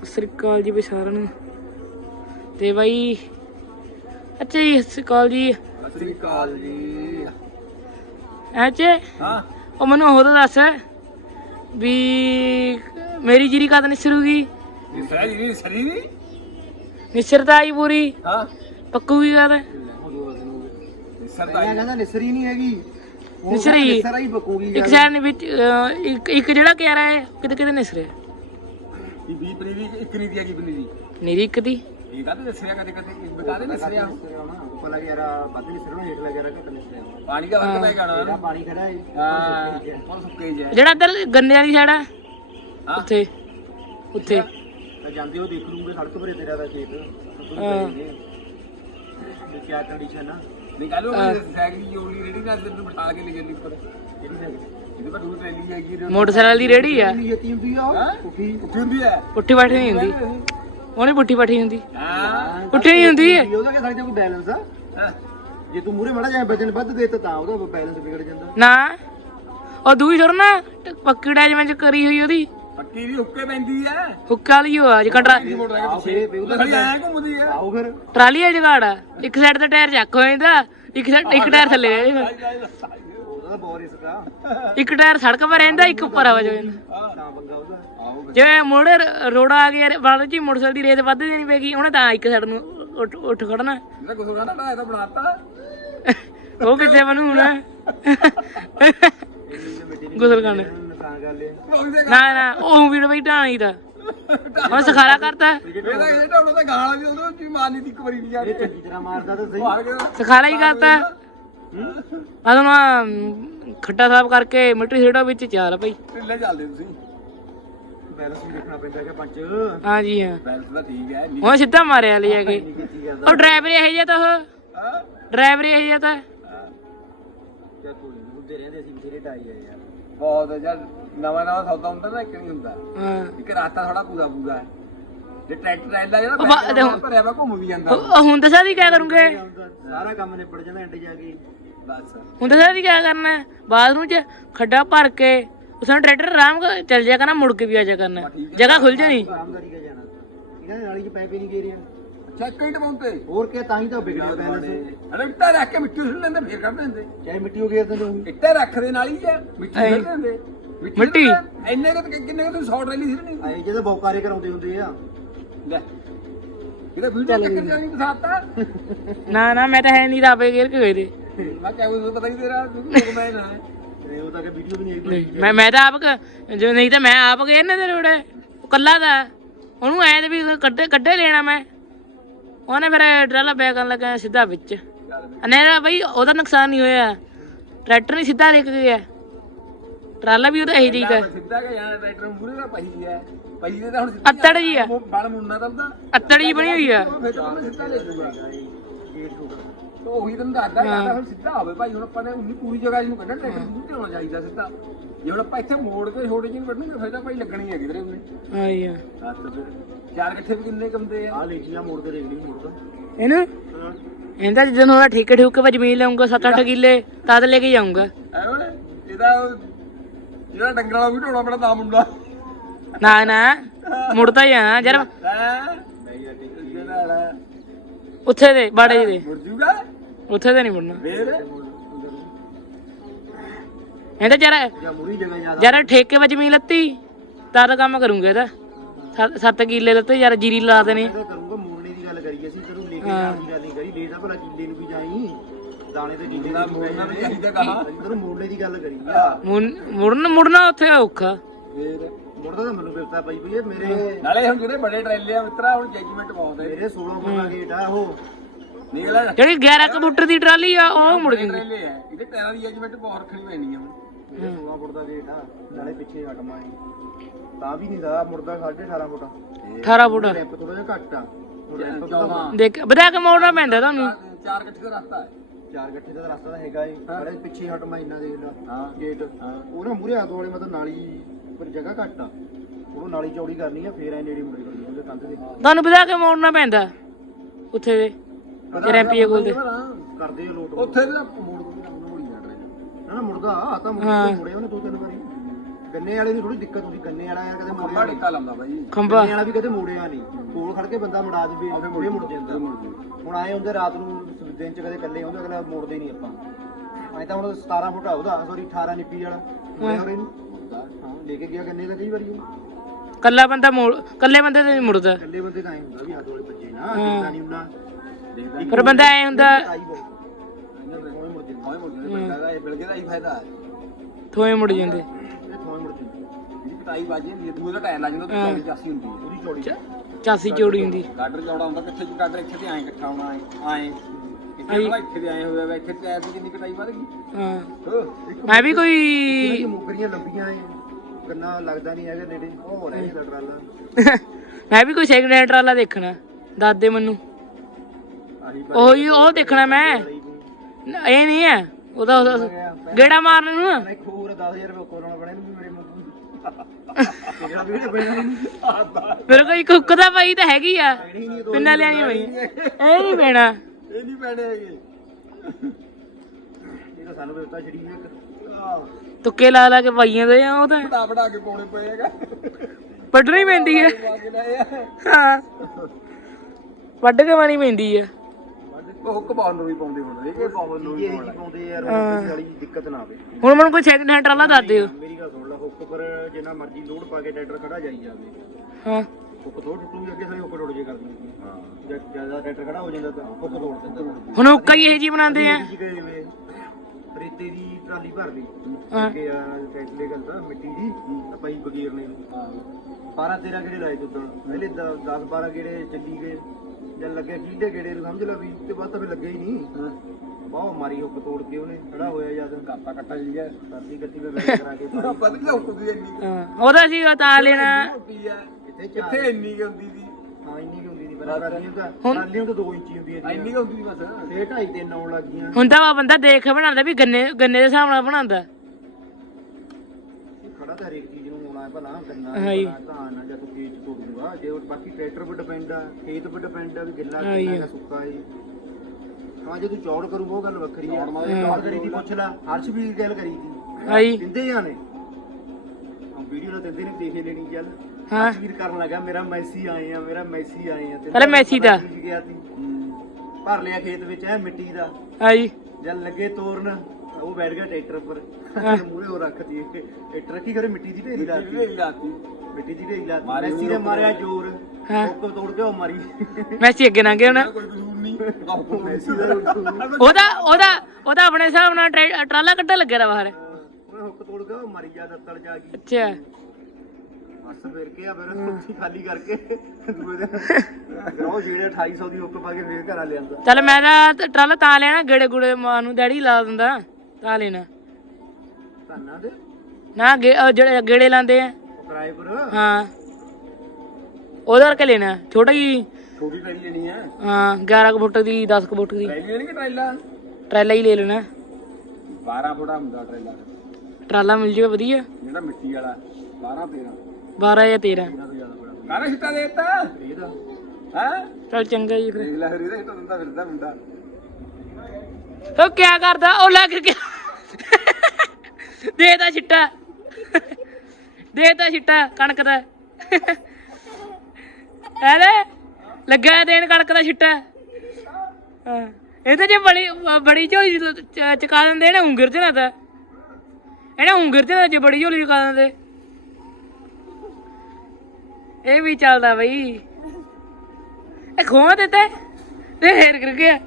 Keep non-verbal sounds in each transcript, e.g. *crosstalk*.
ਸਤਿ ਸ੍ਰੀ ਅਕਾਲ ਜੀ ਬਈ ਸਾਰਿਆਂ ਨੂੰ। ਤੇ ਬਾਈ ਅੱਛਾ ਜੀ ਸਤਿ ਸ੍ਰੀ ਅਕਾਲ ਜੀ। ਸਤਿ ਸ੍ਰੀ ਅਕਾਲ ਜੀ? ਅੱਛਾ ਹਾਂ। ਉਹ ਮੈਨੂੰ ਹੋਰ ਦੱਸ ਵੀ ਮੇਰੀ ਜੀਰੀ ਕਦ ਨਿਸਰੂਗੀ ਇਹ ਸਹਿਜ ਨਹੀਂ ਸਰੀ ਨਹੀਂ? ਨਿਸਰਤਾ ਆਈ ਪੂਰੀ। ਹਾਂ। ਪੱਕੂਗੀ ਕਦ ਸਰਦਾਈ ਕਹਿੰਦਾ ਨਿਸਰੀ ਨਹੀਂ ਹੈਗੀ। ਨਿਸਰੀ। ਨਿਸਰਾ ਹੀ ਬਕੂਗੀ ਇੱਕ ਸਾਈਡ ਵਿੱਚ ਇੱਕ ਜਿਹੜਾ ਕਿਆਰਾ ਹੈ ਕਿਤੇ ਕਿਤੇ ਨਿਸਰੇ ਇਹ 20 ਪਨੀਰੀ ਇੱਕ ਰੀਤੀ ਹੈਗੀ ਪਨੀਰੀ ਨੀਰੀ ਇੱਕ ਦੀ? ਇਹ ਕਾਹਦੇ ਦੱਸਿਆ ਕਦੇ ਕਦੇ? ਬਤਾ ਦੇ ਦੱਸਿਆ ਉੱਪਰ ਲੱਗ ਯਾਰ ਵੱਧ ਨਿਸਰ ਨੂੰ ਹੇਠ ਲੱਗ ਯਾਰ ਘੱਟ ਨਿਸਰ ਪਾਣੀ ਦਾ ਵਰਕ ਪੈ ਜਾਣਾ। ਇਹਦਾ ਪਾਣੀ ਖੜਾ ਹੈ ਹਾਂ ਹੁਣ ਸੁੱਕੇ ਜੇ ਜਿਹੜਾ ਇੱਧਰ ਗੰਨੇ ਵਾਲੀ ਸਾਈਡ ਆ ਹਾਂ। ਉੱਥੇ ਉੱਥੇ। ਤਾਂ ਜਾਂਦੇ ਹੋ ਦੇਖ ਲੂੰਗੇ ਸੜਕ ਭਰੇ ਤੇਰਾ ਦਾ ਖੇਤ ਹਾਂ। ਇਹ ਕੀ ਕੰਡੀਸ਼ਨ ਆ। ਨਿਕਾਲੋ ਸਾਈਕਲ ਦੀ ਓਲੀ ਰੇੜੀ ਨਾਲ ਤੇ ਬਿਠਾ ਕੇ ਲੈ ਜਾਂਦੀ ਉੱਪਰ। ਜਿਹੜੀ ਸਾਈਕਲ? ਇਹਦੇ ਦੂਰ ਹੈਗੀ ਮੋਟਰਸਾਈਕਲ ਦੀ ਰੇੜੀ ਆ। ਇਹ ਤੀ ਹੁੰਦੀ ਆ ਹਾਂ? ਹੁੰਦੀ ਹੈ ਪੁੱਠੀ ਬਾਠੀ ਨਹੀਂ ਹੁੰਦੀ। ਉਹਨੇ ਪੁੱਠੀ ਬਾਠੀ ਹੁੰਦੀ। ਹਾਂ। ਪੁੱਠੀ ਨਹੀਂ ਹੁੰਦੀ। ਹੈ ਉਹਦਾ ਕਿ ਸਾਡੇ ਤੇ ਕੋਈ ਬੈਲੈਂਸ ਆ? ਹਾਂ। ਜੇ ਤੂੰ ਮੂਰੇ ਮੜਾ ਜਾਏ ਵਜਨ ਵੱਧ ਦੇ ਤਾਂ ਉਹਦਾ ਬੈਲੈਂਸ ਵਿਗੜ ਜਾਂਦਾ। ਨਾ। ਉਹ ਦੂਈ ਥੋੜਾ ਨਾ ਪੱਕੀ ਡੈਜਮੈਂਟ ਕਰੀ ਹੋਈ ਉਹਦੀ। ਪੱਕੀ ਦੀ ਹੁੱਕੇ ਪੈਂਦੀ ਹੈ ਹੁੱਕਾ ਵਾਲੀ ਓ ਆ ਜਿਹੜਾ ਇਹ ਮੋਟਰ ਆਹ ਪਿੱਛੇ ਫੇਰ- ਫੇਰ ਉਹਦਾ ਖੜੀ ਐ ਘੁੰਮਦੀ ਹੈ ਆਓ ਫਿਰ। ਟਰਾਲੀ ਆ ਜਗਾੜ। ਆ ਇੱਕ ਸਾਈਡ ਤੇ ਟਾਇਰ ਚੱਕ ਹੋ ਜਾਂਦਾ ਇੱਕ ਸਾਈਡ ਇੱਕ ਟਾਇਰ ਥੱਲੇ ਆ ਜਾਂਦਾ। ਉਹਦਾ ਤਾਂ ਇੱਕ ਟਾਇਰ ਸੜਕ 'ਤੇ ਰਹਿੰਦਾ ਇੱਕ ਉੱਪਰ ਆ ਜਾਂਦਾ ਨਾ ਬੰਗਾ ਉਹਦਾ। ਆਓ ਜਿਵੇਂ ਮੋੜੇ ਰੋੜਾ ਆ ਗਿਆ ਬਾਅਦ ਜੀ ਮੋਟਰਸਾਈਕਲ ਦੀ ਰੇਸ ਵੱਧ ਦੇਣੀ ਪੈਗੀ ਉਹਨੇ ਤਾਂ ਇੱਕ ਸਾਈਡ ਨੂੰ ਉੱਠ ਉੱਠ ਖੜਨਾ। ਇਹਦਾ ਕੁਝ ਖਾਣਾ ਤਾਂ ਇਹ ਤਾਂ ਬਣਾਤਾ। ਉਹ ਕਿੱਥੇ ਬਣੂ ਹੁਣ? ਗੁਸਲ ਖਾਣੇ ਨੁਕਸਾਨ ਕਰ ਲਿਆ ਉਹੀ ਤੇ ਨਾ ਨਾ ਉਹ ਵੀਡ ਬਈ ਢਾਣੀ ਦਾ। ਉਹ ਸਖਾਰਾ ਕਰਤਾ। ਇਹਦਾ ਇਹ ਢੋਲੋ ਤਾਂ ਗਾਲਾਂ ਵੀ ਉਹਨੂੰ ਜੀ ਮਾਰਨੀ ਦੀ ਇੱਕ ਵਾਰੀ ਵੀ ਇਹ ਚੰਗੀ ਤਰ੍ਹਾਂ ਮਾਰਦਾ ਤਾਂ ਸਹੀ। ਸਖਾਰਾ ਹੀ ਕਰਤਾ। ਆਹ, ਖੱਟਾ ਸਾਫ਼ ਕਰਕੇ ਮਿੱਟੀ ਛੇੜੋ ਵਿੱਚ ਚਾਰ ਭਾਈ ਢਿੱਲੇ ਚੱਲਦੇ ਤੁਸੀਂ। ਬੈਲੈਂਸ ਵੀ ਦੇਖਣਾ ਪੈਂਦਾ ਕਿ ਪੰਜ। ਹਾਂ ਜੀ ਹਾਂ। ਬੈਲੈਂਸ ਤਾਂ ਠੀਕ ਹੈ ਉਹ ਸਿੱਧਾ ਮਾਰਿਆ ਲਈ ਆ ਕਰਦਾ। ਉਹ ਡਰਾਈਵਰ ਇਹ ਜਿਹਾ ਤਾਂ ਉਹ। ਹਾਂ। ਡਰਾਈਵਰ ਇਹ ਜਿਹਾ ਤਾਂ। ਚੱਲ ਕੋਈ ਨਹੀਂ ਹੁੰਦੇ ਰਹਿੰਦੇ ਅਸੀਂ ਬਥੇਰੇ ਟਾਈ ਆ। ਯਾਰ ਬਹੁਤ ਜਦ ਨਵਾਂ ਨਵਾਂ ਸੌਦਾ ਹੁੰਦਾ ਨਾ ਇੱਕ ਨਹੀਂ ਹੁੰਦਾ। ਹਾਂ। ਇੱਕ ਰਾਸਤਾ ਥੋੜਾ ਪੂਰਾ ਪੂਰਾ ਹੈ। ਜੇ ਟਰੈਕਟਰ ਐਲਾ ਜਿਹੜਾ। ਭਰਿਆ ਵਾ ਘੁੰਮ ਵੀ ਜਾਂਦਾ। ਹੁਣ ਦੱਸਾਂ ਦੀ ਕਿਆ ਕਰੂੰਗੇ? ਸਾਰਾ ਕੰਮ ਨਿਪਟ ਜਾਂਦਾ ਐਂਡ ਜਾ ਕੇ। ਬਸ ਹੁਣ ਦੱਸਾਂ ਦੀ ਕਿਆ ਕਰਨਾ ਹੈ? ਬਾਥਰੂਮ 'ਚ ਖੱਡਾ ਭਰ ਕੇ ਉਸਾਂ ਟਰੈਕਟਰ ਆਰਾਮ ਕਰ ਚੱਲ ਜਾ ਕਰਨਾ ਮੁੜ ਕੇ ਵੀ ਆ ਜਾ ਕਰਨਾ ਜਗ੍ਹਾ ਖੁੱਲ ਜਾਣੀ। ਆਰਾਮਦਾਰੀ ਕਾ ਜਾਣਾ। ਇਹਨਾਂ ਨੇ ਨਾਲੀ 'ਚ ਪੈਪੇ ਨਹੀਂ ਗੇਰਿਆ ਅੱਛਾ ਇੱਕ ਹੀ ਟਮਾਉਂਦੇ ਹੋਰ ਕੀ ਤਾਂ ਹੀ ਤਾਂ ਵਿਗੜਿਆ ਬੈਲੈਂਸ ਅਰੇ ਇੱਟਾਂ ਰੱਖ ਕੇ ਮਿੱਟੀ ਸੁੱਟ ਲੈਂਦੇ ਫੇਰ ਕੱਢ ਦਿੰਦੇ। ਚਾਹੇ ਮਿੱਟੀ ਹੋ ਗੇਰ ਦਿੰਦੇ ਉਹ ਇੱਟਾਂ ਰੱਖਦੇ ਨਾਲ ਹੀ ਆ ਮਿੱਟੀ ਐਂ। ਸੁੱਟ ਦਿੰਦੇ ਮਿੱਟੀ? ਸੁੱਟ- ਇੰਨੇ ਕੁ ਤੇ ਕਿੰਨੇ ਕੁ ਤੁਸੀਂ 100 ਟਰੈਲੀ ਸਿਰਣੀ ਆਏ ਜਿਹਦੇ ਬੌਕਾਰੇ ਕਰਾਉਂਦੇ ਹੁੰਦੇ ਆ। ਲੈ ਇਹਦਾ ਵੀਡੀਓ ਚੱਕਰ ਜਾਨੀ ਬਸਾਤਾ ਨਾ ਨਾ ਮੈਂ ਤਾਂ ਹੈ ਨਹੀਂ ਰਾਬੇ ਗੇਰ ਕੇ ਗਏ ਤੇ ਮੈਂ ਕਿਹਾ ਉਹ ਪਤਾ ਨਹੀਂ ਤੇਰਾ ਤੂੰ ਲੋਕ ਮੈਂ ਨਾ ਤੇ ਉਹ ਤਾਂ ਕਿ ਵੀਡੀਓ ਵੀ ਨਹੀਂ ਆਈ ਨਹੀਂ ਮੈਂ ਮੈਂ ਤਾਂ ਆਪ ਕ- ਜੋ ਨਹੀਂ ਤਾਂ ਮੈਂ ਆਪ ਗਿਆ ਨਾ ਤੇਰੇ ਉੜੇ ਉਹ ਕੱਲਾ ਦਾ। ਉਹਨੂੰ ਐ ਤੇ ਵੀ ਕੱਢੇ ਕੱਢੇ ਲੈਣਾ ਮੈਂ। ਉਹਨੇ ਫਿਰ ਡਰਾਲਾ ਬੈਕ ਕਰਨ ਲੱਗਾ ਸਿੱਧਾ ਵਿੱਚ। ਅਨੇਰਾ ਬਈ ਉਹਦਾ ਨੁਕਸਾਨ ਨਹੀਂ ਹੋਇਆ। ਟਰੈਕਟਰ ਨਹੀਂ ਸਿੱਧਾ ਲਿਖ ਗਿਆ। ਟਰਾਲਾ ਵੀ ਉਹਦਾ ਇਹੀ ਠੀਕ ਹੈ। ਸਿੱਧਾ ਕਿ ਯਾਰ ਟਰੈਕਟਰ ਮੂਰੇ ਦਾ ਪਹੀ ਹੈ ਪਹੀ ਦੇ ਤਾਂ ਹੁਣ ਅੱਤੜ ਜੀ ਆ। ਬਲ ਮੁੰਨਾ ਦਲਦਾ ਅੱਤੜੀ ਬਣੀ ਹੋਈ ਆ। ਫਿਰ ਤਾਂ ਉਹਨੇ ਸਿੱਧਾ ਲੈ ਜੂਗਾ ਗੇਟ ਛੋਟਾ ਤੋ ਉਹੀ ਤੈਨੂੰ ਦੱਸਦਾ ਕਹਿੰਦਾ ਹੁਣ ਸਿੱਧਾ ਹੋਵੇ ਭਾਈ ਹੁਣ ਆਪਾਂ ਨੇ ਉਨੀ ਪੂਰੀ ਜਗ੍ਹਾ ਜਿਹਨੂੰ ਕੱਢਣਾ ਟਰੈਕਟਰ ਨੂੰ ਤੇ ਹੋਣਾ ਚਾਹੀਦਾ ਸਿੱਧਾ। ਜੇ ਹੁਣ ਆਪਾਂ ਇੱਥੇ ਮੋੜ ਕੇ ਛੋਟੇ ਜਿਹੇ ਨੂੰ ਕੱਢਣਗੇ ਫਿਰ ਤਾਂ ਭਾਈ ਲੱਗਣੀ ਹੈ ਕਿਧਰੇ ਉਹਨੇ ਆਈ ਆ। ਦੱਸ ਫਿਰ ਚਾਰ ਇਕੱਠੇ ਵੀ ਕਿੰਨੇ ਕੰਦੇ ਆ? ਆ ਲੇਖੀਆਂ ਮੋੜ ਕੇ ਦੇਖ ਲਈ ਮੋੜਦਾ ਇਹਨੂੰ ਹਾਂ। ਇਹਦਾ ਜਦੋਂ ਉਹਦਾ ਠੇਕੇ ਠੁਕੇ ਪਰ ਜ਼ਮੀਨ ਲਾਉਂਗਾ 7-8 ਕਿੱਲੇ ਤਦ ਲੈ ਕੇ ਜਾਊਂਗਾ। ਇਹਦਾ ਜਿਹੜਾ ਡੰਗਰਾਂ ਵੀ ਢੋਣਾ ਬੜਾ ਨਾ ਨਾ। ਮੁੜਦਾ ਹੀ? ਆ ਹੈ ਹੈ। ਉੱਥੇ ਦੇ ਬਾੜੇ ਦੇ। ਮੁੜ ਜੂਗਾ? ਉੱਥੇ ਤੇ ਨਹੀਂ ਮੁੜਨਾ। ਫੇਰ? ਇਹਦਾ ਜਰਾ ਜਾਂ ਮੁਰੀ ਜਗ੍ਹਾ ਜ਼ਿਆਦਾ। ਯਾਰ ਠੇਕੇ ਵਿੱਚ ਜ਼ਮੀਨ ਲੱਤੀ ਤਾਂ ਤਾਂ ਕੰਮ ਕਰੂੰਗਾ ਇਹਦਾ 7 ਕਿੱਲੇ ਲੱਤੇ ਯਾਰ ਜੀਰੀ ਲਾ ਦੇਣੀ। ਮੈਂ ਤਾਂ ਕਰੂੰਗਾ ਮੋੜਨੇ ਦੀ ਗੱਲ ਕਰੀ ਅਸੀਂ ਤੈਨੂੰ ਲੈ ਕੇ ਜਾਣ ਦੀ ਗੱਲ ਨਹੀਂ ਕਰੀ। ਲੈ ਤਾਂ ਭਲਾ ਕਿੱਲੇ ਨੂੰ ਵੀ ਜਾਈ। ਦਾਣੇ ਤੇ ਕਿੱਲੇ ਦਾ ਮੋੜਨਾ ਵੀ ਚਾਹੀਦਾ ਕਹਾ। ਤੈਨੂੰ ਮੋੜਨੇ ਦੀ ਗੱਲ ਕਰੀ। ਆ ਮੁੜ- ਮੁੜਨ ਮੁੜਨਾ ਉੱਥੇ ਔਖਾ। ਫੇਰ? ਮੁੜਦਾ ਤਾਂ ਮੈਨੂੰ ਪਈ ਪਈ ਹੈ ਮੇਰੇ ਨਾਲੇ ਹੁਣ ਜਿਹੜੇ ਬੜੇ ਟਰੇਲੇ ਆ ਮਿੱਤਰਾ ਹੁਣ ਜੈਜਮੈਂਟ ਪਾਉਂਦੇ। ਮੇਰੇ 16 ਫੁੱਟ ਦਾ ਗੇਟ ਆ ਉਹ। ਨਿਕਲ ਆ। ਜਿਹੜੀ 11 ਕਬੂਟਰ ਦੀ ਟਰਾਲੀ ਆ ਉਹ ਮੁੜ ਜੂਗੀ ਟਰੇਲੇ ਆ। ਇਹਦੇ ਟਾਇਰਾਂ ਦੀ ਜੈਜਮੈਂਟ ਬਹੁਤ ਰੱਖਣੀ ਪੈਣੀ ਆ। ਮੇਰੇ 16 ਫੁੱਟ ਦਾ ਗੇਟ ਆ ਨਾਲੇ ਪਿੱਛੇ ਹਟਮਾ ਤਾਂ ਵੀ ਨਹੀਂ ਦਾ ਮੁੜਦਾ 18.5 ਫੁੱਟ 18 ਫੁੱਟ ਰੈਂਪ ਥੋੜਾ ਜਿਹਾ ਘੱਟ ਆ। ਰੈਂਪ ਚੌਦਾਂ ਦੇਖ ਵਧਾ ਕੇ ਮੋੜਨਾ ਪੈਂਦਾ ਤੁਹਾਨੂੰ। ਚਾਰ ਇਕੱਠੇ ਦਾ ਰਸਤਾ ਹੈ। ਚਾਰ ਗੱਠੇ ਦਾ ਰਸਤਾ ਤਾਂ ਹੈਗਾ ਏ। ਬੜੇ ਪਿੱਛੇ ਹਟਮਾ ਇੰਨਾ ਦੇ ਦਾ ਹਾਂ। ਗੇਟ ਉਹ ਨਾ ਮੂਰੇ ਆਦੋ ਵਾਲੇ ਮਤਲਬ ਨਾਲੀ ਪਰ ਜਗ੍ਹਾ ਘੱਟ ਆ। ਉਹ ਨਾਲੀ ਚੌੜੀ ਕਰਨੀ ਆ ਫੇਰ ਐ ਨੇੜੇ ਮੁੜੇ ਕਰਨੀ ਉਹਦੇ ਕੰਧ ਦੇ ਤੁਹਾਨੂੰ ਵਧਾ ਕੇ ਮੋੜਨਾ ਪੈਂਦਾ। ਉੱਥੇ ਦੇ। ਰੈਂਪੀਏ ਕੋਲ ਦੇ। ਕਰਦੇ ਆ ਲੋਟ। ਉੱਥੇ ਵੀ ਤਾਂ ਮੋੜ ਮੋੜ ਮੋੜੀ ਜਾ ਟਰੇਲ ਨਾ ਨਾ ਮੁੜਦਾ ਆ ਤਾਂ ਮੁੜ ਕੇ ਮੁੜਿਆ ਉਹਨੇ ਦੋ ਤਿੰਨ ਵਾਰੀ। ਗੰਨੇ ਵਾਲੇ ਨੂੰ ਥੋੜੀ ਦਿੱਕਤ ਹੁੰਦੀ ਗੰਨੇ ਵਾਲਾ ਯਾਰ ਕਦੇ ਮੋੜਿਆ ਨਹੀਂ। ਟਿੱਕਾ ਲਾਉਂਦਾ ਬਾਈ। ਖੰਭਾ। ਗੰਨੇ ਵਾਲਾ ਵੀ ਕਦੇ ਮੋੜਿਆ ਨਹੀਂ। ਕੋਲ ਖੜ ਕੇ ਬੰਦਾ ਮੁੜਾ ਦੇਵੇ ਆਪੇ ਉਹਦੇ ਮੁੜ ਜਾਂਦਾ। ਮੁੜ ਜਾਂਦਾ। ਹੁਣ ਆਏ ਹੁੰਦੇ ਰਾਤ ਨੂੰ ਦਿਨ ਚ ਕਦੇ ਇਕੱਲੇ ਹੁੰਦੇ ਅਗਲਾ ਮੋੜਦੇ ਨਹੀਂ ਆਪਾਂ। ਐਂ ਤਾਂ ਹੁਣ 17 ਫੁੱਟ ਆ ਉਹਦਾ ਸੌਰੀ 18 ਨਿੱਪੀ ਵਾਲਾ। ਨੂੰ ਲੈ ਕੇ ਗਿਆ ਗੰਨੇ ਦਾ ਕਈ ਵਾਰੀ ਕੱਲਾ ਬੰਦਾ ਮੋੜ ਕੱਲੇ ਬੰਦੇ ਤੇ ਨਹੀਂ ਮੁੜਦਾ। ਇਕੱਲੇ ਬੰਦੇ ਤਾਂ ਐਂ ਹੁੰਦਾ ਵੀ ਹੱਥ ਵਾਲੇ ਬੱਚੇ ਨਾ ਜਿੰਦਾ ਨਹੀਂ ਹੁੰਦਾ ਪਰ ਬੰਦਾ ਐ ਹੁੰਦਾ ਥੋਏ ਮੁੜ ਜਾਂਦੇ। ਕਟਾਈ ਵਾਜੀ ਹੁੰਦੀ ਹੈ ਦੂਏ ਦਾ ਟਾਇਰ ਲੱਗ ਜਾਂਦਾ ਤੇ ਚੌੜੀ ਚਾਸੀ ਹੁੰਦੀ ਉਹਦੀ ਚੌੜੀ ਚ- ਚਾਸੀ ਚੌੜੀ ਹੁੰਦੀ। ਗਾਡਰ ਚੌੜਾ ਹੁੰਦਾ ਕਿੱਥੇ ਗਾਡਰ ਇੱਥੇ ਤੇ ਐਂ ਇਕੱਠਾ ਹੋਣਾ ਐਂ ਇੱਥੇ ਵਾਲਾ ਇੱਥੇ ਤੇ ਐਂ ਹੋਇਆ ਵਾ, ਇੱਥੇ ਟਾਇਰ ਦੀ ਕਿੰਨੀ ਕਟਾਈ ਵੱਧ ਗਈ ਹਾਂ। ਹੋ। ਮੈਂ ਵੀ ਕੋਈ ਇਹ ਮੁਕਰੀਆਂ ਲੰਬੀਆਂ ਐ। ਗੰਨਾ ਲੱਗਦਾ ਨਹੀਂ ਹੈਗਾ ਨੇੜੇ। ਉਹ ਰਹਿ ਜਾਂਦਾ ਟਰਾਲਾ। ਮੈਂ ਵੀ ਕੋਈ ਸੈਕਿੰਡ ਹੈਂਡ ਟਰਾਲਾ ਦੇਖਣਾ। ਦੱਸ ਦੇ ਮੈਨੂੰ। ਉਹੀ ਉਹ ਦੇਖਣਾ ਮੈਂ। ਇਹ ਨਹੀਂ ਹੈ। ਉਹਦਾ ਉਹਦਾ- ਗੇੜਾ ਮਾਰਨ ਨੂੰ। ਮੈਂ ਹੋਰ 10000 ਰੁਪਏ ਕੋਲੋਂ ਬਣੇ ਨੂੰ ਵੀ ਮੇਰੇ ਮੂੰਹ ਤੇਰਾ ਵੀ ਬਣੇ ਆਦਾ ਮੇਰੇ ਕੋਲ ਇੱਕ ਹੁੱਕ ਦਾ ਪਈ ਤਾਂ ਹੈਗੀ ਆ। ਨਹੀਂ ਨਹੀਂ ਦੋ ਪਿੰਨਾ ਲਿਆਣੀ ਪਈ ਇਹ ਨਹੀਂ ਪੈਣਾ। ਇਹ ਨਹੀਂ ਪੈਣੇ ਹੈਗੇ। ਇਹ ਤਾਂ ਸਾਨੂੰ ਬੇਵਤਾ ਛੜੀ ਇੱਕ। ਆਹ ਤੁੱਕੇ ਲਾ ਲਾ ਕੇ ਪਾਈਆਂ ਦੇ ਆ ਉਹ ਤਾਂ। ਬੜਾ ਬੜਾ ਕੇ ਪਾਉਣੇ ਪਏ ਹੈਗਾ। ਵੱਢਣੀ ਪੈਂਦੀ ਹੈ ਪਾ ਕੇ ਲਏ ਆ। ਹਾਂ। ਵੱਢ ਕੇ ਪਾਣੀ ਪੈਂਦੀ ਆ। ਉਹ ਹੁੱਕ ਪਾਉਣ ਨੂੰ ਵੀ ਪਾਉਂਦੇ ਹੁਣ ਇਹ ਪਾਉਣ ਨੂੰ ਇਹ ਵੀ ਜੀ ਪਾਉਣ ਪਾਉਂਦੇ ਯਾਰ ਕਿਸੇ ਵਾਲੀ ਦਿੱਕਤ ਨਾ ਆਵੇ। ਹੁਣ ਮੈਨੂੰ ਕੋਈ ਸੈਕਿੰਡ ਹੈਂਡ ਟਰਾਲਾ ਦੱਸ ਦਿਓ। ਮੇਰੀ ਗੱਲ ਸੁਣ ਲੈ ਹੁੱਕ ਪਰ ਜਿੰਨਾ ਮਰਜ਼ੀ ਲੋਡ ਪਾ ਕੇ ਟਰੈਕਟਰ ਖੜਾ ਜਾਈ ਜਾਵੇ। ਹਾਂ। ਹੁੱਕ ਤੋੜ ਟੁੱਟੂਗੀ ਅੱਗੇ ਸਾਰੀ ਹੁੱਕ ਟੁੱਟ ਜੇ ਕਰਦੀ ਹਾਂ। ਜਦ ਜ਼ਿਆਦਾ ਟਰੈਕਟਰ ਖੜਾ ਹੋ ਜਾਂਦਾ ਤਾਂ ਹੁੱਕ ਤੋੜ ਦਿੰਦਾ। ਹੁਣ ਹੁੱਕਾ ਹੀ ਇਹ ਜੀ ਬਣਾਉਂਦੇ ਆ। ਜੀ ਗਏ ਵੇ ਰੇਤੇ ਦੀ ਟਰਾਲੀ ਭਰ ਲਈ ਹਾਂ। ਕਿ ਆ ਫੈਸਲੇ ਗੱਲ ਤਾਂ ਮਿੱਟੀ ਦੀ ਆਪਾਂ ਹੀ ਬਗੀਰਨੇ ਨੂੰ। 12 13 ਗੇੜੇ ਲਾਏ ਤੁੱਦਣ ਪਹਿਲੇ 10 12 ਗੇੜੇ ਚੱਲੀ ਗਏ ਜਦ ਲੱਗੇ ਕੀਡੇ ਗੇੜੇ ਨੂੰ ਸਮਝ ਲਾ ਵੀ ਤੇ ਬਾਅਦ ਤਾਂ ਫਿਰ ਲੱਗੇ ਹੀ ਨਹੀਂ। ਬਹੁਤ ਮਾਰੀ ਹੁੱਕ ਤੋੜ ਕੇ ਉਹਨੇ ਖੜਾ ਹੋਇਆ ਜਦ। ਕਾਪਾ ਕੱਟਾ ਜੀ ਗਿਆ। ਕਰਦੀ ਗੱਤੀ ਵੇ ਬੈਠ ਕਰਾ ਕੇ ਪਾਈ। ਪਤਾ ਨਹੀਂ ਹੁੱਕ ਦੀ ਇੰਨੀ ਹਾਂ ਉਹਦਾ ਸੀ ਉਹ ਤਾਂ ਲੈਣਾ। ਕਿੱਥੇ ਇੰਨੀ ਹੁੰਦੀ ਸੀ? ਹਾਂ ਇੰਨੀ ਹੁੰਦੀ ਸੀ ਪਹਿਲਾਂ ਟਰਾਲੀਆਂ ਤਾਂ ਹੁਣ- ਟਰਾਲੀਆਂ ਤਾਂ 2 ਇੰਚੀ ਹੁੰਦੀਆਂ ਸੀ। ਇੰਨੀ ਹੁੰਦੀ ਸੀ ਬਸ। ਫੇਰ ਢਾਈ ਤਿੰਨ ਆਉਣ ਲੱਗ ਗਈਆਂ ਹੁੰਦਾ ਵਾ ਬੰਦਾ ਦੇਖ ਬਣਾਉਂਦਾ ਵੀ ਗੰਨੇ ਗੰਨੇ ਦੇ ਹਿਸਾਬ ਨਾਲ ਬਣਾਉਂਦਾ। ਖੜਾ ਤਾਂ ਹਰੇਕ ਚੀਜ਼ ਨੂੰ ਹੋਣਾ ਹੈ ਭਲਾ ਗੰਨਾ ਹਾਂ ਜੀ। ਭਲਾ ਧਾਨ ਆ ਜਾਂ ਤੂੰ ਖੇਤ ਚ ਤੋੜੂਗਾ। ਜੇ ਉਹ ਬਾਕੀ ਟਰੈਕਟਰ 'ਤੇ ਡਿਪੈਂਡ ਆ ਖੇਤ 'ਤੇ ਡਿਪੈਂਡ ਆ ਵੀ ਗਿੱਲਾ ਹਾਂ ਜੀ। ਕਿੰਨਾ ਕੁ ਸੁੱਕਾ ਹੈ ਹਾਂ ਜੇ ਤੂੰ ਚੌੜ ਕਰੂਗਾ ਉਹ ਗੱਲ ਵੱਖਰੀ ਆ। ਚੌੜ ਨਾਲ ਚੌੜ ਕਰੀ ਦੀ ਪੁੱਛ ਲੈ। ਹਰਸ਼ ਵੀ ਗੱਲ ਕਰੀ ਦੀ। ਹਾਈ ਦਿੰਦੇ ਆ ਨੇ ਹਾਂ ਵੀਡੀਓ ਤਾਂ ਦਿੰਦੇ ਨੇ ਦੇਖੇ ਲੈਣੀ ਚੱਲ। ਹਾਂ। ਤਸਵੀਰ ਕਰਨ ਲੱਗਾ ਮੇਰਾ ਮੈਸੀ ਆਏ ਆ ਮੇਰਾ ਮੈਸੀ ਆਏ ਆ ਤੇ ਪਹਿਲਾਂ ਮੈਸੀ ਦਾ। ਭਰ ਲਿਆ ਖੇਤ ਵਿੱਚ ਐ ਮਿੱਟੀ ਦਾ। ਹਾਈ ਜਦ ਲੱਗੇ ਤੋਰਨ। ਉਹ ਬੈਠ ਗਿਆ ਟਰੈਕਟਰ ਉੱਪਰ। ਹਾਂ। ਮੂਰੇ ਉਹ ਰੱਖਤੀ ਟਰੈਕਟਰ ਰੱਖੀ ਕਰੇ ਮਿੱਟੀ ਦੀ ਢੇਰੀ ਲਾਤੀ। ਇਹ ਲਾਤੀ। ਮਿੱਟੀ ਦੀ ਢੇਰੀ ਲਾਤੀ। ਮਾਰੀ ਮੈਸੀ ਨੇ ਮਾਰਿਆ ਜ਼ੋਰ। ਹਾਂ। ਉਹ ਤੋੜ ਕੇ ਉਹ ਮਾਰੀ? ਮੈਸੀ ਅੱਗੇ ਲੰਘ ਗਿਆ ਕੋਈ ਕਸੂਰ ਨਹੀਂ। ਉਹਦਾ ਉਹਦਾ ਉਹਦਾ ਆਪਣੇ ਹਿਸਾਬ ਨਾਲ ਟਰੈ- ਟਰਾਲਾ ਕੱਢਣ ਲੱਗਿਆ ਦਾ ਬਾਹਰ। ਉਹਨੇ ਹੁੱਕ ਤੋੜ ਕੇ ਉਹ ਮਾਰੀ ਜਾ ਦੱਤਲ ਜਾ ਗਈ। ਅੱਛਾ। ਬਸ ਫਿਰ ਕੇ ਆ ਫਿਰ ਉੱਥੇ ਖਾਲੀ ਕਰਕੇ ਦੂਏ ਦਿਨ *laughs* ਫਿਰ ਉਹ ਜਿਹੜੇ 2800 ਦੀ ਹੁੱਕ ਪਾ ਕੇ ਫੇਰ ਘਰ ਆ ਲਿਆਂਦਾ ਚੱਲ ਮੈਂ ਤਾਂ ਟਰਾਲਾ ਤਾਂ ਲੈਣਾ ਗੇੜੇ ਗੁੜੇ ਮਾਂ ਨੂੰ ਡੈਡੀ ਲਾ ਦਿੰਦਾ। ਤਾਂ ਲੈਣਾ। ਧੰਨਾ ਦੇ? ਨਾ ਗੇ- ਉਹ ਜਿਹੜੇ ਗੇੜੇ ਲਾਉਂਦੇ ਆ। ਉਹ ਕਿਰਾਏ ਪਰ ਹਾਂ। ਉਹਦਾ ਕਰਕੇ ਲੈਣਾ ਛੋਟਾ ਹੀ ਛੋਟੀ ਟੈਲੀ ਲੈਣੀ ਹੈ ਹਾਂ 11 ਕੁ ਫੁੱਟ ਦੀ 10 ਕੁ ਫੁੱਟ ਦੀ। ਟੈਲੀ ਲੈਣੀ ਕਿ ਟ੍ਰੇਲਾ? ਟਰਾਲਾ ਹੀ ਲੈ ਲੈਣਾ। 12 ਫੁੱਟਾ ਹੁੰਦਾ ਟ੍ਰੇਲਾ। ਟਰਾਲਾ ਮਿਲ ਜੂਗਾ ਵਧੀਆ। ਜਿਹੜਾ ਮਿੱਟੀ ਵਾਲਾ 12 13 12 ਜਾਂ 13 ਕਾਹਦਾ ਸਿੱਟਾ ਦੇਤਾ? ਇਹਦਾ। ਹੈ? ਚੱਲ ਚੰਗਾ ਜੀ ਫਿਰ। ਦੇਖ ਲੈ ਫਿਰ ਇਹਦਾ ਸਿੱਟਾ ਦਿੰਦਾ ਫਿਰਦਾ ਮੁੰਡਾ। ਉਹ ਕਿਆ ਕਰਦਾ? ਉਹ ਲੱਗ ਗਿਆ। ਦੇਦਾ ਛਿੱਟਾ। ਦੇਦਾ ਛਿੱਟਾ, ਕਣਕ ਦਾ। ਹੈਲੇ ਲੱਗਾ ਦੇਣ ਕਣਕ ਦਾ ਛਿੱਟਾ। ਹਾਂ। ਇਹ ਤਾਂ ਜੇ ਬੜੀ ਬੜੀ ਝੋਲੀ ਚ- ਚਕਾ ਦਿੰਦੇ, ਇਹਨੇ ਉਂਗਰ ਚ ਨਾ ਤਾਂ। ਇਹਨੇ ਉਂਗਰ ਚ ਨਾ ਜੇ ਬੜੀ ਝੋਲੀ ਚਕਾ ਦਿੰਦੇ। ਇਹ ਵੀ ਚੱਲਦਾ ਬਈ। ਇਹ ਖੋਆ ਦਿੱਤਾ ਤੇ। ਫੇਰ ਗਿਰ ਗਿਆ।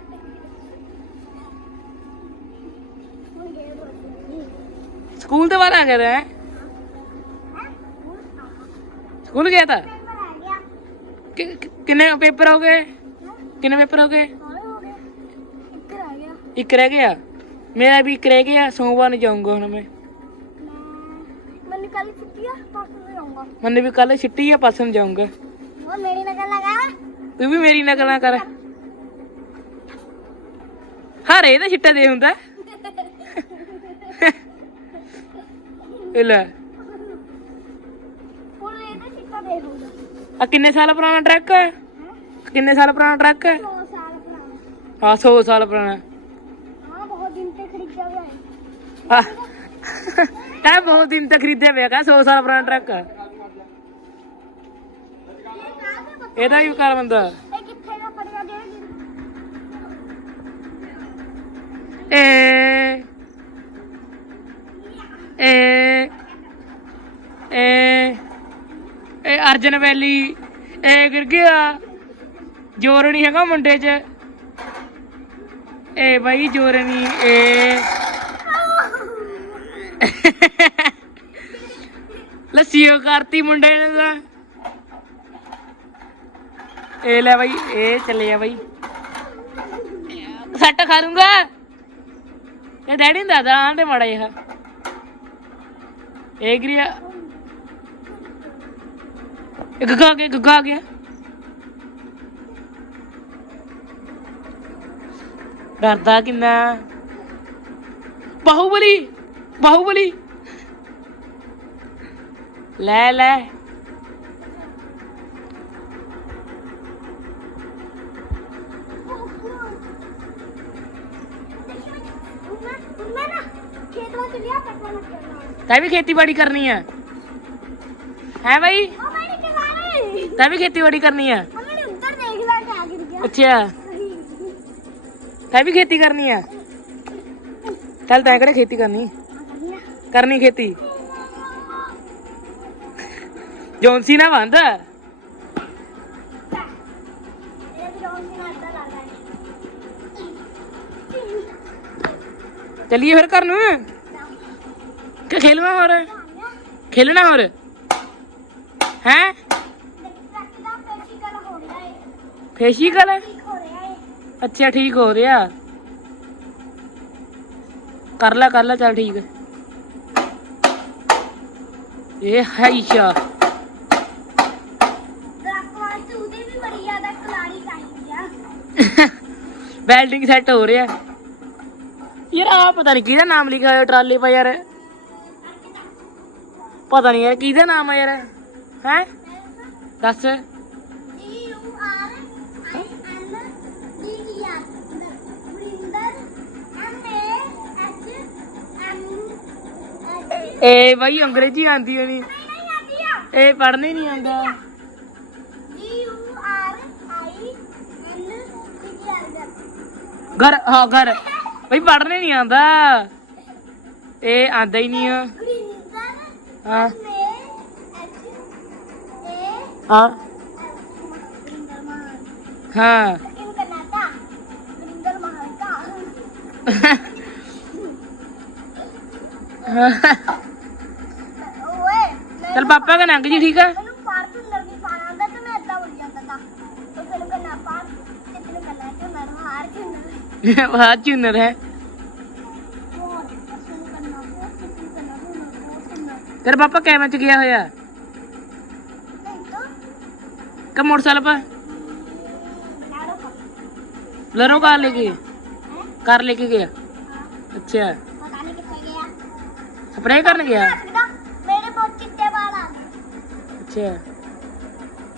ਸਕੂਲ ਤੋਂ ਬਾਹਰ ਆ ਗਿਆ ਤੈਂ ਸਕੂਲ ਗਿਆ ਤਾਂ? ਕਿੰਨੇ ਪੇਪਰ ਹੋ ਗਏ? ਕਿੰਨੇ ਪੇਪਰ ਹੋ ਗਏ? ਇੱਕ ਰਹਿ ਗਿਆ। ਮੇਰਾ ਵੀ ਇੱਕ ਰਹਿ ਗਿਆ, ਸੋਮਵਾਰ ਨੂੰ ਜਾਊਂਗਾ ਹੁਣ ਮੈਂ। ਮੈਨੂੰ ਵੀ ਕੱਲ ਛੁੱਟੀ ਆ, ਪਰਸੋਂ ਨੂੰ ਜਾਊਂਗਾ। ਤੂੰ ਵੀ ਮੇਰੀ ਨਕਲਾਂ ਕਰ। ਹਰੇ ਦਾ ਛਿੱਟਾ ਦੇ ਹੁੰਦਾ। ਲੈ। ਕਿੰਨੇ ਸਾਲ ਪੁਰਾਣਾ ਟਰੱਕ ਹੈ? ਕਿੰਨੇ ਸਾਲ ਪੁਰਾਣਾ ਟਰੱਕ ਹੈ? 100 ਸਾਲ ਪੁਰਾਣਾ। 100 ਸਾਲ ਪੁਰਾਣਾ। ਹਾਂ ਬਹੁਤ ਦਿਨ ਤੇ ਖਰੀਦਿਆ ਹੋਇਆ ਹੈ। ਆ ਤਾਂ ਬਹੁਤ ਦਿਨ ਤੱਕ ਖਰੀਦਿਆ ਹੋਇਆ ਹੈਗਾ 100 ਸਾਲ ਪੁਰਾਣਾ ਟਰੱਕ ਇਹਦਾ ਵੀ ਕਰ ਬੰਦਾ। ਇਹ ਕਿੱਥੇ ਦਾ ਪੜਿਆ ਗਿਆ ਇਹ? ਇਹ ਏ ਏ ਅਰਜਨ ਵੈਲੀ ਇਹ ਗਿਰ ਗਿਆ ਜੋਰ ਨਹੀਂ ਹੈਗਾ ਮੁੰਡੇ 'ਚ। ਇਹ ਬਾਈ ਜੋਰ ਨਹੀਂ, ਏ। ਲੱਸੀਓ ਕਰਤੀ ਮੁੰਡੇ ਨੇ ਤਾਂ। ਇਹ ਲੈ ਬਾਈ ਇਹ ਚੱਲੇ ਆ ਬਾਈ। ਸੱਟ ਖਾ ਲੂੰਗਾ ਇਹ ਡੈਡੀ ਨੂੰ ਦਾਦਾ ਆਂਦੇ ਮਾੜਾ ਜਿਹਾ। ਇਹ ਗਰੀਆ ਇਹ ਗੱਗਾ ਆ ਗਿਆ ਗੱਗਾ ਆ ਗਿਆ ਡਰਦਾ ਕਿੰਨਾ ਬਾਹੂਬਲੀ ਬਾਹੂਬਲੀ ਲੈ ਲੈ ਮੈਂ ਮੈਂ ਨਾ ਖੇਤ ਵਿੱਚ ਲਿਆ ਪਟਵਾ ਲੱਗਣਾ ਤੈਂ ਵੀ ਖੇਤੀਬਾੜੀ ਕਰਨੀ ਆ ਹੈ ਬਾਈ ਉਹ ਮੈਂ ਨਹੀਂ ਕਰਾਣੀ ਤੈਂ ਵੀ ਖੇਤੀਬਾੜੀ ਕਰਨੀ ਆ ਮੰਮੀ ਨੇ ਉੱਧਰ ਦੇਖ ਲਿਆ ਕਿ ਆ ਗਿਰ ਗਿਆ ਅੱਛਾ ਤੈਂ ਵੀ ਖੇਤੀ ਕਰਨੀ ਆ ਚੱਲ ਤੈਂ ਕਿਹੜੇ ਖੇਤੀ ਕਰਨੀ ਕਰਨੀ ਖੇਤੀ ਜੌਨਸੀ ਨਾ ਬੰਦ ਇਹ ਵੀ ਰੋਣ ਦੀ ਨਾਦਾ ਲੱਗਦਾ ਚੱਲੀਏ ਫਿਰ ਘਰ ਨੂੰ ਕਿ ਖੇਲਣਾ ਹੋਰ ਖੇਲਣਾ ਹੋਰ ਹੈ ਟਰੱਕ ਦਾ ਪ੍ਰੈਕਟੀਕਲ ਹੋ ਰਿਹਾ ਹੈ ਫੇਸ਼ੀਕਲ ਠੀਕ ਹੈ? ਅੱਛਾ, ਠੀਕ ਹੋ ਰਿਹਾ। ਕਰ ਲੈ ਕਰ ਲੈ, ਚੱਲ ਠੀਕ। ਇਹ ਹਾਈਸ਼ਾ ਟਰੱਕ ਵੈਲਡਿੰਗ ਸੈੱਟ ਹੋ ਰਿਹਾ। ਯਾਰ ਆ ਪਤਾ ਨਹੀਂ ਕਿਹਦਾ ਨਾਮ ਲਿਖਿਆ ਹੋਇਆ ਟਰਾਲੇ 'ਪਾ ਯਾਰ। ਪਤਾ ਨਹੀਂ ਯਾਰ ਕਿਹਦਾ ਨਾਮ ਆ ਯਾਰ। ਹੈ? ਦੱਸ। ਯੂ ਆਰ *laughs* ਏ ਬਾਈ ਅੰਗਰੇਜ਼ੀ ਆਂਦੀ ਹੋਣੀ। ਇਹ ਪੜ੍ਹਨੀ ਨਹੀਂ ਆਂਦਾ ਘਰ ਹਾਂ ਘਰ। ਬਈ ਪੜ੍ਹਨੇ ਨਹੀਂ ਆਂਦਾ ਇਹ ਆਂਦਾ ਹੀ ਨਹੀਂ ਆ। ਏ ਏ ਹਾਂ ਕਿਨ ਕਰਨਾਟਾ ਵਰਿੰਦਰ ਮਾਨ ਕਾ ਓਏ ਮੈਂ- ਚਲ ਪਾਪਾ ਕਾ ਨੰਗ ਜੀ ਠੀਕ ਆ? ਮੈਨੂੰ ਫਾਰਚੂਨਰ ਵੀ ਪਾਣਾ ਆਉਂਦਾ ਤੇ ਮੈਂ ਏਦਾਂ ਬੋਲ ਜਾਂਦਾ ਤਾ। ਤੇ ਫਿਰ *laughs* ਕਰਨਾ ਪਾਰ ਤੇ ਫਿਰ ਕਰਨਾ ਕਿ ਮੈਂ ਹਾਰ ਚੁੰਨਾ ਵਾਹ ਚੂਨਰ ਹੈ ਬਹੁਤ ਸ਼ੁਰੂ ਕਰਨਾ ਬਹੁਤ ਸ਼ੁਰੂ ਕਰਨਾ ਬਹੁਤ ਕਰਨਾ? ਤੇਰਾ ਪਾਪਾ ਕਿਵੇਂ ਚ ਗਿਆ ਹੋਇਆ? ਨਹੀਂ ਤਾਂ ਕਿ ਮੋਟਰਸਾਈਕਲ ਪਰ? ਨਾੜੋ ਪਾ ਲਰੋ ਕਾਰ ਲੈ ਕੇ? ਹੈ? ਕਾਰ ਲੈ ਕੇ ਗਿਆ